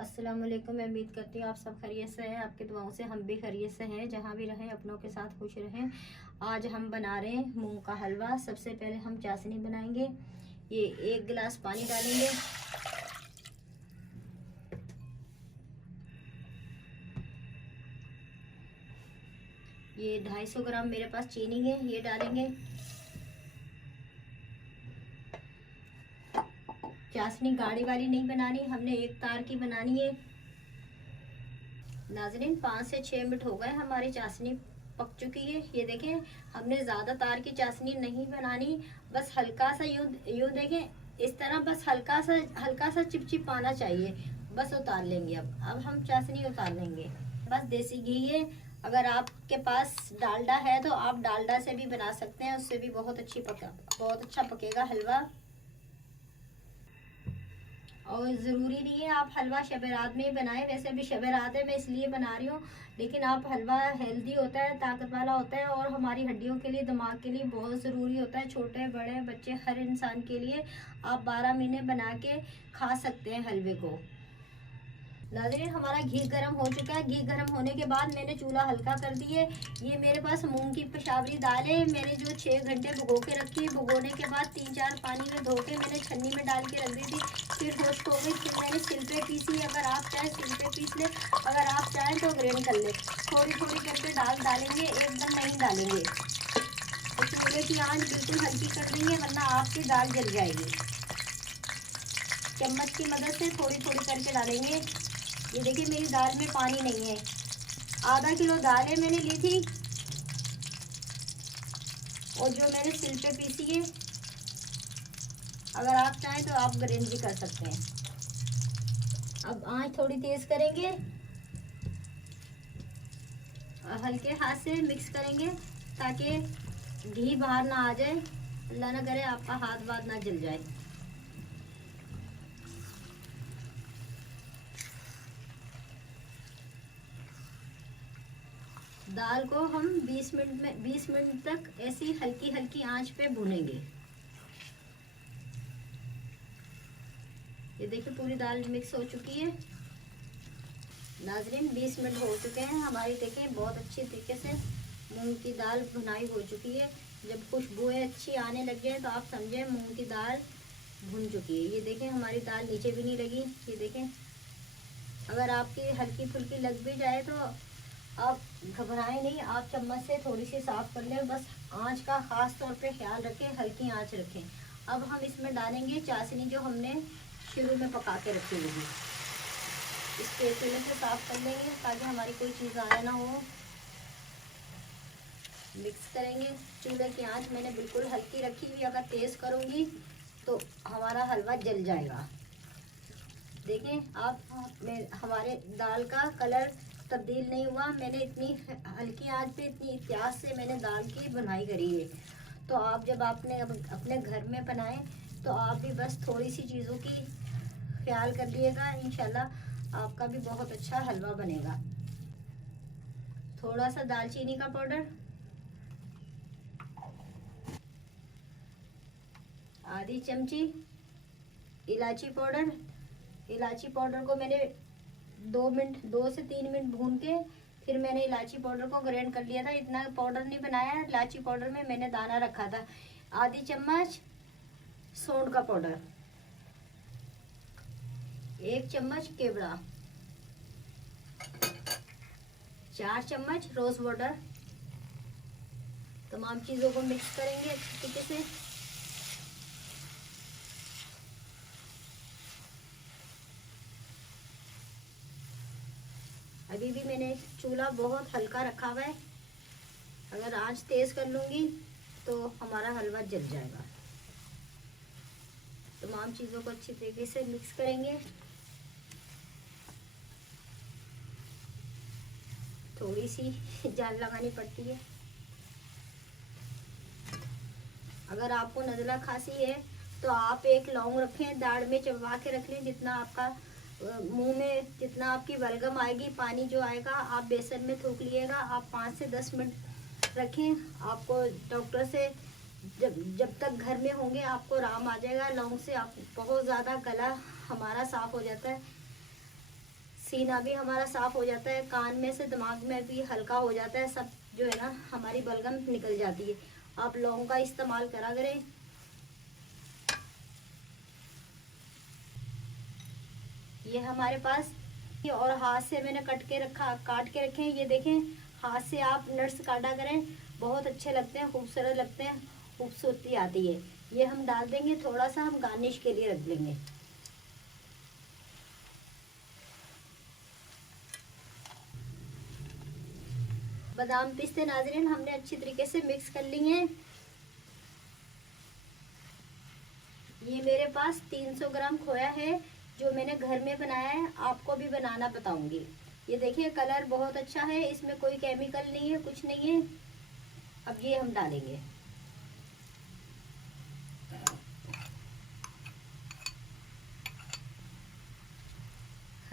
अस्सलाम वालेकुम। मैं उम्मीद करती हूँ आप सब खैरियत से हैं। आपकी दुआओं से हम भी खैरियत से हैं। जहाँ भी रहें अपनों के साथ खुश रहें। आज हम बना रहे हैं मूंग का हलवा। सबसे पहले हम चाशनी बनाएंगे। ये 1 गिलास पानी डालेंगे। ये 250 ग्राम मेरे पास चीनी है, ये डालेंगे। चाशनी गाढ़ी वाली नहीं बनानी, हमने एक तार की बनानी है। नाज़रीन 5 से 6 मिनट हो गए, हमारी चाशनी पक चुकी है। ये देखें, हमने ज़्यादा तार की चाशनी नहीं बनानी, बस हल्का सा यूँ देखें इस तरह, बस हल्का सा चिपचिप आना चाहिए। बस उतार लेंगे। अब हम चाशनी उतार लेंगे। बस देसी घी है। अगर आपके पास डालडा है तो आप डालडा से भी बना सकते हैं, उससे भी बहुत अच्छा पकेगा हलवा। और ज़रूरी नहीं है आप हलवा शब रात में ही बनाएं। वैसे भी शब रात है, मैं इसलिए बना रही हूँ। लेकिन आप हलवा हेल्दी होता है, ताकत वाला होता है और हमारी हड्डियों के लिए, दिमाग के लिए बहुत ज़रूरी होता है। छोटे बड़े बच्चे हर इंसान के लिए आप 12 महीने बना के खा सकते हैं हलवे को। नाज़रीन हमारा घी गर्म हो चुका है। घी गर्म होने के बाद मैंने चूल्हा हल्का कर दिए। ये मेरे पास मूंग की पेशावरी दाल है, मैंने जो 6 घंटे भिगो के रखी। भिगोने के बाद 3-4 पानी में धो के मैंने छन्नी में डाल के रख दी थी। फिर खुश्क हो गई, फिर मैंने सिल पे पीसी। अगर आप चाहें सिल पे पीस ले, अगर आप चाहें तो ग्राइंड कर ले। थोड़ी थोड़ी करके दाल डालेंगे, एकदम नहीं डालेंगे। तो चूल्हे की आंच बिल्कुल हल्की कर देंगे, वरना आपकी दाल जल जाएगी। चम्मच की मदद से थोड़ी थोड़ी करके डालेंगे। ये देखिए मेरी दाल में पानी नहीं है। आधा किलो दाल है मैंने ली थी, और जो मैंने सिल पे पीसी है। अगर आप चाहें तो आप ग्राइंड भी कर सकते हैं। अब आंच थोड़ी तेज करेंगे और हल्के हाथ से मिक्स करेंगे, ताकि घी बाहर ना आ जाए। अल्लाह ना करे आपका हाथ वाथ ना जल जाए। दाल को हम 20 मिनट तक ऐसी हल्की हल्की आंच पे भूनेंगे। ये देखिए पूरी दाल मिक्स हो चुकी है। नाज़रीन 20 मिनट हो चुके हैं हमारी। देखें बहुत अच्छी तरीके से मूंग की दाल भुनाई हो चुकी है। जब खुशबुएं अच्छी आने लग जाए तो आप समझें मूंग की दाल भुन चुकी है। ये देखें हमारी दाल नीचे भी नहीं लगी। ये देखें, अगर आपकी हल्की फुल्की लग भी जाए तो आप घबराएं नहीं, आप चम्मच से थोड़ी सी साफ कर लें। बस आंच का खास तौर पे ख्याल रखें, हल्की आंच रखें। अब हम इसमें डालेंगे चाशनी जो हमने शुरू में पका के रखी होगी। इस पेले से साफ कर लेंगे ताकि हमारी कोई चीज़ आया ना हो। मिक्स करेंगे। चूल्हे की आंच मैंने बिल्कुल हल्की रखी हुई, अगर तेज़ करूँगी तो हमारा हलवा जल जाएगा। देखें आप, हमारे दाल का कलर तब्दील नहीं हुआ। मैंने इतनी हल्की आंच पे, इतनी एहतियात से मैंने दाल की बुनाई करी है। तो आप जब आपने अपने घर में बनाएं तो आप भी बस थोड़ी सी चीज़ों की ख्याल कर लिएगा। इंशाल्लाह आपका भी बहुत अच्छा हलवा बनेगा। थोड़ा सा दालचीनी का पाउडर, आधी चमची इलायची पाउडर। इलायची पाउडर को मैंने 2 से 3 मिनट भून के फिर मैंने इलायची पाउडर को ग्राइंड कर लिया था। इतना पाउडर नहीं बनाया, इलायची पाउडर में मैंने दाना रखा था। आधी चम्मच सौंठ का पाउडर, 1 चम्मच केवड़ा, 4 चम्मच रोज वाटर। तमाम चीज़ों को मिक्स करेंगे अच्छी तरीके से। अभी भी मैंने चूल्हा बहुत हल्का रखा हुआ है। अगर आंच तेज़ कर लूँगी तो हमारा हलवा जल जाएगा। तमाम चीज़ों को अच्छी तरीके से मिक्स करेंगे। थोड़ी सी जान लगानी पड़ती है। अगर आपको नज़ला खांसी है तो आप 1 लौंग रखें, दाढ़ में चबा के रख लें। जितना आपका मुंह में, जितना आपकी बलगम आएगी, पानी जो आएगा, आप बेसन में थूक लिएगा। आप 5 से 10 मिनट रखें। आपको डॉक्टर से जब तक घर में होंगे आपको आराम आ जाएगा। लौंग से आप बहुत ज़्यादा गला हमारा साफ़ हो जाता है। सीना भी हमारा साफ हो जाता है, कान में से दिमाग में भी हल्का हो जाता है, सब जो है ना हमारी बलगम निकल जाती है। आप लौंग का इस्तेमाल करा करें। ये हमारे पास और हाथ से मैंने काट के रखे हैं। ये देखें, हाथ से आप नट्स काटा करें, बहुत अच्छे लगते हैं, खूबसूरत लगते हैं, खूबसूरती आती है। ये हम डाल देंगे, थोड़ा सा हम गार्निश के लिए रख लेंगे। बादाम पिस्ते नाज़रीन हमने अच्छी तरीके से मिक्स कर लिए हैं। ये मेरे पास 300 ग्राम खोया है जो मैंने घर में बनाया है, आपको भी बनाना बताऊंगी। ये देखिए कलर बहुत अच्छा है, इसमें कोई केमिकल नहीं है, कुछ नहीं है। अब ये हम डालेंगे।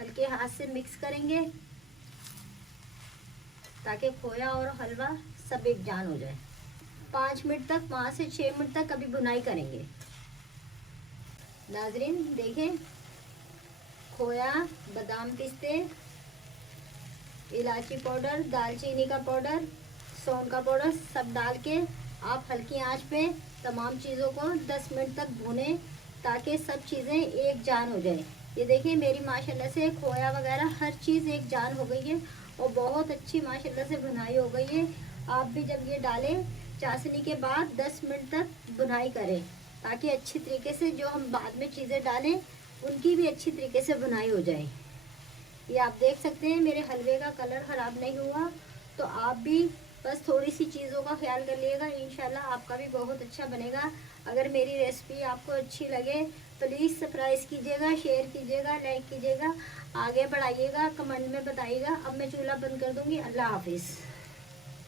हल्के हाथ से मिक्स करेंगे ताकि खोया और हलवा सब एक जान हो जाए। 5 मिनट तक, 5 से 6 मिनट तक अभी भुनाई करेंगे। नाजरीन देखें, खोया, बादाम पिस्ते, इलायची पाउडर, दालचीनी का पाउडर, सौंफ का पाउडर सब डाल के आप हल्की आंच पे तमाम चीज़ों को 10 मिनट तक भूनें ताकि सब चीज़ें एक जान हो जाए। ये देखिए मेरी माशाल्लाह से खोया वगैरह हर चीज़ एक जान हो गई है और बहुत अच्छी माशाल्लाह से भुनाई हो गई है। आप भी जब ये डालें चाशनी के बाद 10 मिनट तक भुनाई करें ताकि अच्छी तरीके से जो हम बाद में चीज़ें डालें उनकी भी अच्छी तरीके से भुनाई हो जाए। ये आप देख सकते हैं मेरे हलवे का कलर ख़राब नहीं हुआ, तो आप भी बस थोड़ी सी चीज़ों का ख्याल कर लिएगा, इंशाल्लाह आपका भी बहुत अच्छा बनेगा। अगर मेरी रेसिपी आपको अच्छी लगे प्लीज़ सब्सक्राइब कीजिएगा, शेयर कीजिएगा, लाइक कीजिएगा, आगे बढ़ाइएगा, कमेंट में बताइएगा। अब मैं चूल्हा बंद कर दूँगी। अल्लाह हाफिज़।